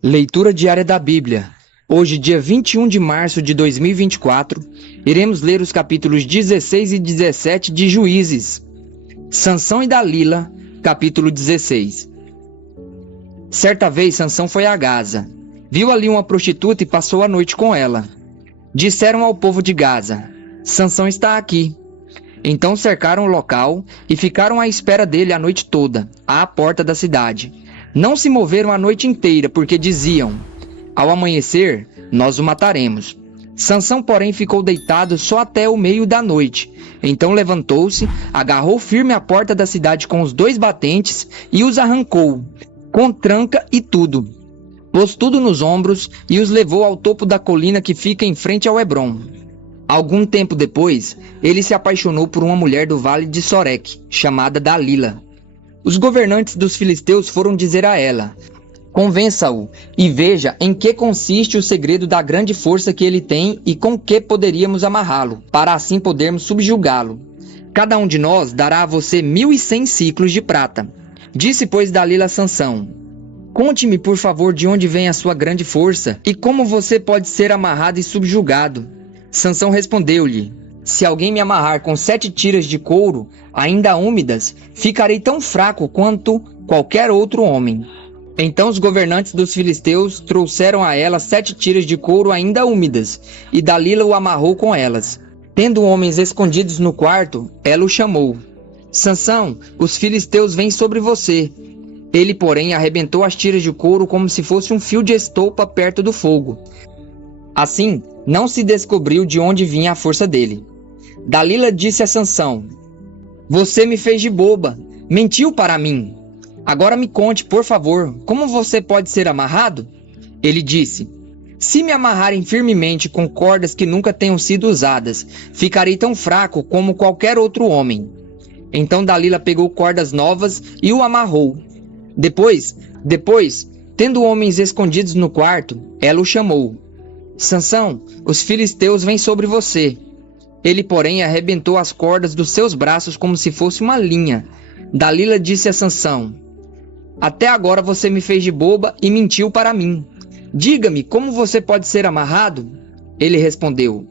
Leitura diária da Bíblia. Hoje, dia 21 de março de 2024, iremos ler os capítulos 16 e 17 de Juízes. Sansão e Dalila, capítulo 16. Certa vez, Sansão foi a Gaza. Viu ali uma prostituta e passou a noite com ela. Disseram ao povo de Gaza: Sansão está aqui. Então cercaram o local e ficaram à espera dele a noite toda, à porta da cidade. Não se moveram a noite inteira, porque diziam: ao amanhecer, nós o mataremos. Sansão, porém, ficou deitado só até o meio da noite. Então levantou-se, agarrou firme a porta da cidade com os 2 batentes e os arrancou, com tranca e tudo. Pôs tudo nos ombros e os levou ao topo da colina que fica em frente ao Hebrom. Algum tempo depois, ele se apaixonou por uma mulher do vale de Soreque, chamada Dalila. Os governantes dos filisteus foram dizer a ela: convença-o e veja em que consiste o segredo da grande força que ele tem e com que poderíamos amarrá-lo, para assim podermos subjugá-lo. Cada um de nós dará a você 1.100 ciclos de prata. Disse, pois, Dalila a Sansão: conte-me, por favor, de onde vem a sua grande força e como você pode ser amarrado e subjugado. Sansão respondeu-lhe: se alguém me amarrar com 7 tiras de couro, ainda úmidas, ficarei tão fraco quanto qualquer outro homem. Então os governantes dos filisteus trouxeram a ela 7 tiras de couro ainda úmidas, e Dalila o amarrou com elas. Tendo homens escondidos no quarto, ela o chamou: Sansão, os filisteus vêm sobre você. Ele, porém, arrebentou as tiras de couro como se fosse um fio de estopa perto do fogo. Assim, não se descobriu de onde vinha a força dele. Dalila disse a Sansão: você me fez de boba, mentiu para mim. Agora me conte, por favor, como você pode ser amarrado? Ele disse: se me amarrarem firmemente com cordas que nunca tenham sido usadas, ficarei tão fraco como qualquer outro homem. Então Dalila pegou cordas novas e o amarrou. Depois, tendo homens escondidos no quarto, ela o chamou: Sansão, os filisteus vêm sobre você. Ele, porém, arrebentou as cordas dos seus braços como se fosse uma linha. Dalila disse a Sansão: até agora você me fez de boba e mentiu para mim. Diga-me, como você pode ser amarrado? Ele respondeu: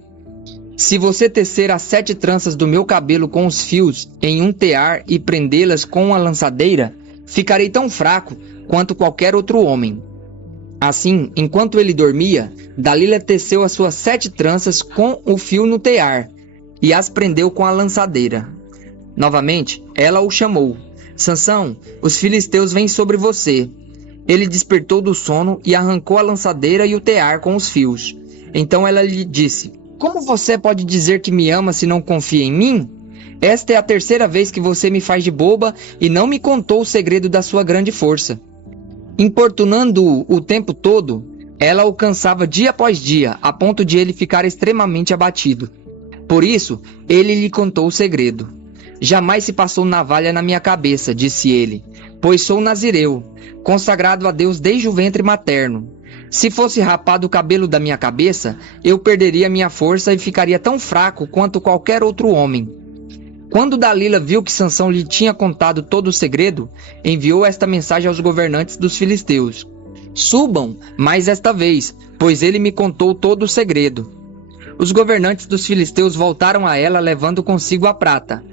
se você tecer as 7 tranças do meu cabelo com os fios em um tear e prendê-las com uma lançadeira, ficarei tão fraco quanto qualquer outro homem. Assim, enquanto ele dormia, Dalila teceu as suas 7 tranças com o fio no tear e as prendeu com a lançadeira. Novamente, ela o chamou: Sansão, os filisteus vêm sobre você. Ele despertou do sono e arrancou a lançadeira e o tear com os fios. Então ela lhe disse: como você pode dizer que me ama se não confia em mim? Esta é a 3ª vez que você me faz de boba e não me contou o segredo da sua grande força. Importunando-o o tempo todo, ela o cansava dia após dia, a ponto de ele ficar extremamente abatido. Por isso, ele lhe contou o segredo. Jamais se passou navalha na minha cabeça, disse ele, pois sou nazireu, consagrado a Deus desde o ventre materno. Se fosse rapado o cabelo da minha cabeça, eu perderia minha força e ficaria tão fraco quanto qualquer outro homem. Quando Dalila viu que Sansão lhe tinha contado todo o segredo, enviou esta mensagem aos governantes dos filisteus: subam mais esta vez, pois ele me contou todo o segredo. Os governantes dos filisteus voltaram a ela levando consigo a prata.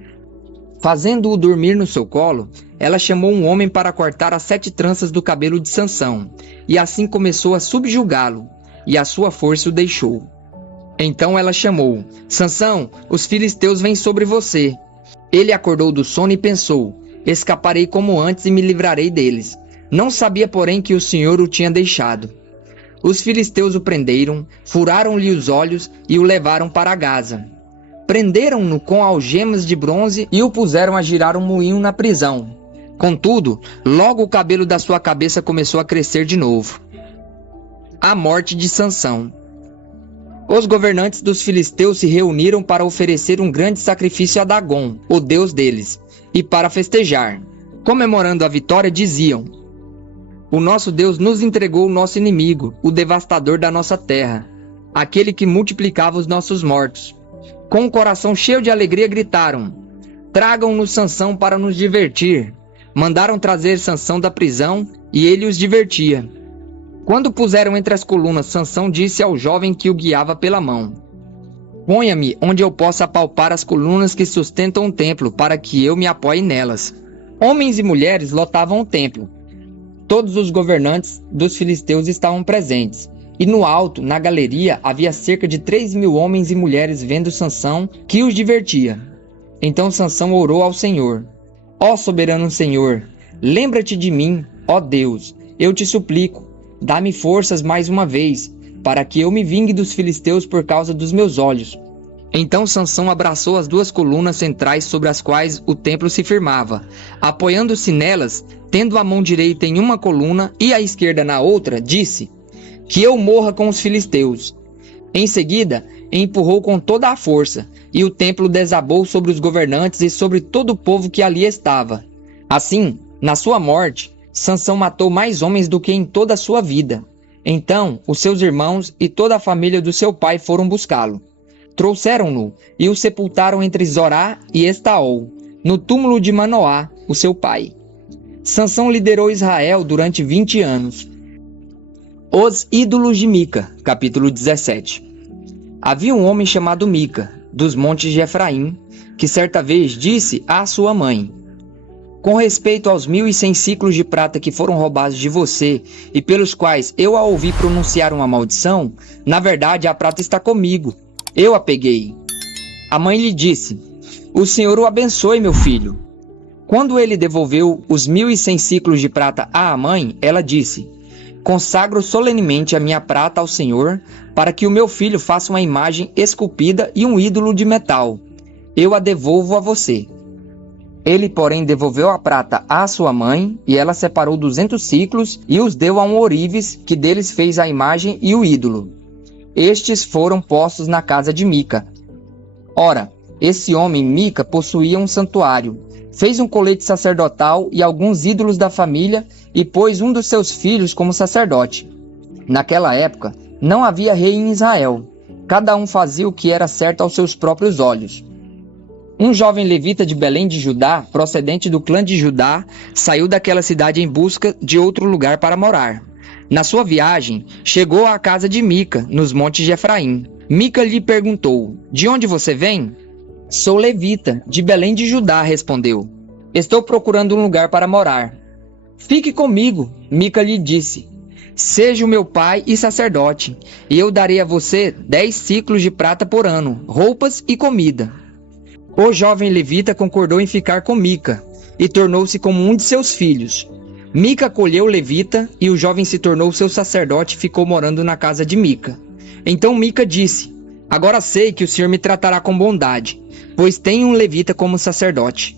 Fazendo-o dormir no seu colo, ela chamou um homem para cortar as 7 tranças do cabelo de Sansão, e assim começou a subjugá-lo, e a sua força o deixou. Então ela chamou: Sansão, os filisteus vêm sobre você. Ele acordou do sono e pensou: escaparei como antes e me livrarei deles. Não sabia, porém, que o Senhor o tinha deixado. Os filisteus o prenderam, furaram-lhe os olhos e o levaram para Gaza. Prenderam-no com algemas de bronze e o puseram a girar um moinho na prisão. Contudo, logo o cabelo da sua cabeça começou a crescer de novo. A morte de Sansão. Os governantes dos filisteus se reuniram para oferecer um grande sacrifício a Dagom, o deus deles, e para festejar. Comemorando a vitória, diziam: o nosso Deus nos entregou o nosso inimigo, o devastador da nossa terra, aquele que multiplicava os nossos mortos. Com um coração cheio de alegria gritaram: tragam-nos Sansão para nos divertir. Mandaram trazer Sansão da prisão e ele os divertia. Quando puseram entre as colunas, Sansão disse ao jovem que o guiava pela mão: Ponha-me onde eu possa apalpar as colunas que sustentam o templo, para que eu me apoie nelas. Homens e mulheres lotavam o templo. Todos os governantes dos filisteus estavam presentes. E no alto, na galeria, havia cerca de 3.000 homens e mulheres vendo Sansão, que os divertia. Então Sansão orou ao Senhor: Ó soberano Senhor, lembra-te de mim, ó Deus, eu te suplico, dá-me forças mais uma vez, para que eu me vingue dos filisteus por causa dos meus olhos. Então Sansão abraçou as 2 colunas centrais sobre as quais o templo se firmava. Apoiando-se nelas, tendo a mão direita em uma coluna e a esquerda na outra, disse: Que eu morra com os filisteus. Em seguida, empurrou com toda a força, e o templo desabou sobre os governantes e sobre todo o povo que ali estava. Assim, na sua morte, Sansão matou mais homens do que em toda a sua vida. Então, os seus irmãos e toda a família do seu pai foram buscá-lo. Trouxeram-no e o sepultaram entre Zorá e Estaol, no túmulo de Manoá, o seu pai. Sansão liderou Israel durante 20 anos. Os ídolos de Mica, capítulo 17. Havia um homem chamado Mica, dos montes de Efraim, que certa vez disse à sua mãe: Com respeito aos 1.100 ciclos de prata que foram roubados de você e pelos quais eu a ouvi pronunciar uma maldição, na verdade a prata está comigo. Eu a peguei. A mãe lhe disse: O Senhor o abençoe, meu filho. Quando ele devolveu os 1.100 ciclos de prata à mãe, ela disse: Consagro solenemente a minha prata ao Senhor, para que o meu filho faça uma imagem esculpida e um ídolo de metal. Eu a devolvo a você. Ele, porém, devolveu a prata à sua mãe, e ela separou 200 ciclos e os deu a um ourives, que deles fez a imagem e o ídolo. Estes foram postos na casa de Mica. Ora, esse homem, Mica, possuía um santuário. Fez um colete sacerdotal e alguns ídolos da família e pôs um dos seus filhos como sacerdote. Naquela época, não havia rei em Israel. Cada um fazia o que era certo aos seus próprios olhos. Um jovem levita de Belém de Judá, procedente do clã de Judá, saiu daquela cidade em busca de outro lugar para morar. Na sua viagem, chegou à casa de Mica, nos montes de Efraim. Mica lhe perguntou: De onde você vem? Sou levita, de Belém de Judá, respondeu. Estou procurando um lugar para morar. Fique comigo, Mica lhe disse. Seja o meu pai e sacerdote, e eu darei a você 10 ciclos de prata por ano, roupas e comida. O jovem levita concordou em ficar com Mica, e tornou-se como um de seus filhos. Mica acolheu o levita, e o jovem se tornou seu sacerdote e ficou morando na casa de Mica. Então Mica disse: Agora sei que o Senhor me tratará com bondade, pois tenho um levita como sacerdote.